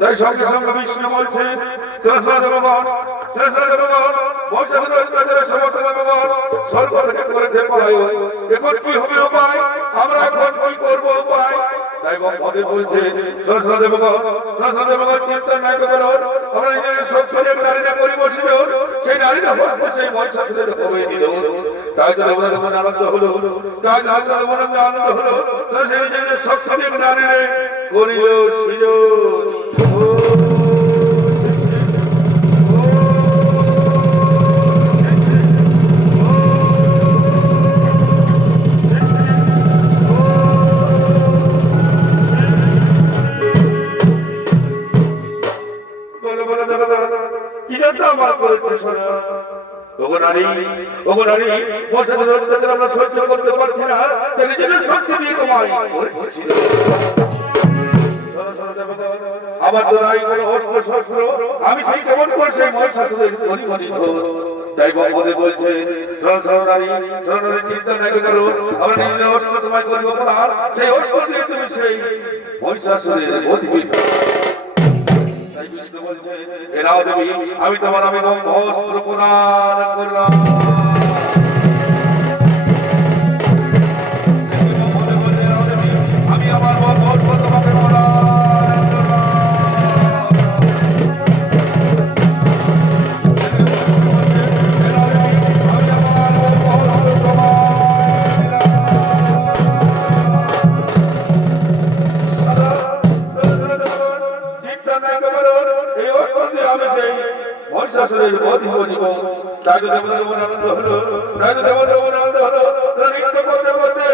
তাই সঙ্গে সঙ্গে বিষ্ণু বলছে এখন কি হবে উপায়? আমরা এখন কি করবো উপায়? তাই ভগবান বলছে চিন্তা নাই করো, আমরা নিজের সত্যি নারীরা পরিবর্তিত, সেই নারীরা সেই মহিষাসুরের হবে দিল। তাই তো আনন্দ হলো, তাই আনন্দ হলো, সেই নিজের সত্যি নারীরে করিল সৃজন। আমরা সহ্য করতে পারছি না, নিজেদের সহ্য দিয়ে তোমায় আমার তো নাই কোনো অস্ত্র শস্ত্র, আমি সেই কেমন করছে মহিষাসুরের তাই ভগবান বলছে চিন্তা নাই করো, আমরা নিজেদের অস্ত্র তোমায় করবো না, সেই অস্ত্র দিয়ে তুমি সেই মহিষাসুরের আমি তোমার আমি অস্ত্র প্রদান করলাম। আমি আমার অস্ত্র তোমাকে মহিষাসুরের বধ বলিব। তাই তো দেবতা আনন্দ হলো, তাই তো দেবতা আনন্দ হলো, নৃত্য করতে করতে